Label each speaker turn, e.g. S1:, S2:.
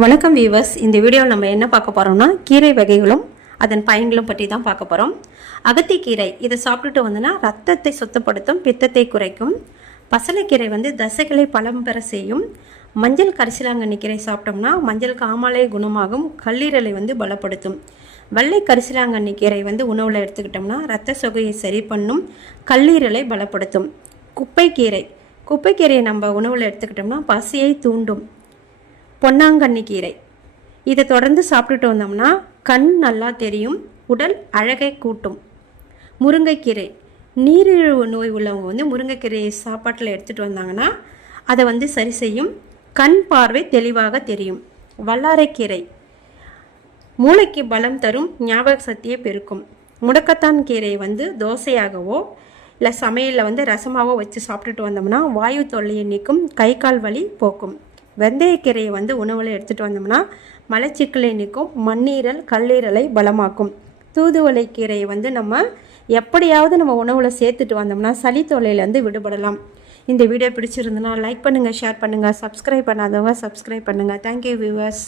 S1: வணக்கம் வியூவர்ஸ் இந்த வீடியோவில் நம்ம என்ன பார்க்க போகிறோம்னா கீரை வகைகளும் அதன் பயன்களும் பற்றி தான் பார்க்க போகிறோம் அகத்திக்கீரை இதை சாப்பிட்டுட்டு வந்தோன்னா ரத்தத்தை சுத்தப்படுத்தும் பித்தத்தை குறைக்கும். பசலைக்கீரை வந்து தசைகளை பலம் பெற செய்யும். மஞ்சள் கரிசலாங்கண்ணி கீரை சாப்பிட்டோம்னா மஞ்சள் காமாலை குணமாகும் கல்லீரலை வந்து பலப்படுத்தும். வெள்ளை கரிசலாங்கண்ணி கீரை வந்து உணவில் எடுத்துக்கிட்டோம்னா ரத்த சொகையை சரி பண்ணும் கல்லீரலை பலப்படுத்தும். குப்பைக்கீரை குப்பைக்கீரையை நம்ம உணவில் எடுத்துக்கிட்டோம்னா பசியை தூண்டும். பொன்னாங்கண்ணி கீரை இதை தொடர்ந்து சாப்பிட்டுட்டு வந்தோம்னா கண் நல்லா தெரியும் உடல் அழகை கூட்டும். முருங்கைக்கீரை. நீரிழிவு நோய் உள்ளவங்க வந்து முருங்கைக்கீரையை சாப்பாட்டில் எடுத்துகிட்டு வந்தாங்கன்னா அதை வந்து சரி செய்யும். கண் பார்வை தெளிவாக தெரியும். வல்லாரைக்கீரை. மூளைக்கு பலம் தரும் ஞாபக சக்தியை பெருக்கும். முடக்கத்தான் கீரை வந்து தோசையாகவோ இல்லை சமையலில் வந்து ரசமாகவோ வச்சு சாப்பிட்டுட்டு வந்தோம்னா வாயு தொல்லையை நீக்கும் கை கால் வலி போக்கும். வெந்தயக்கீரையை வந்து உணவில் எடுத்துகிட்டு வந்தோம்னா மலச்சிக்கலை நிற்கும் மண்ணீரல் கல்லீரலை பலமாக்கும். தூதுவளை கீரையை வந்து நம்ம எப்படியாவது நம்ம உணவில் சேர்த்துட்டு வந்தோம்னா சளி தொல்லையிலேருந்து விடுபடலாம். இந்த வீடியோ பிடிச்சிருந்தனா லைக் பண்ணுங்கள் ஷேர் பண்ணுங்கள் சப்ஸ்கிரைப் பண்ணாதவங்க சப்ஸ்கிரைப் பண்ணுங்கள் தேங்க்யூ வியூவர்ஸ்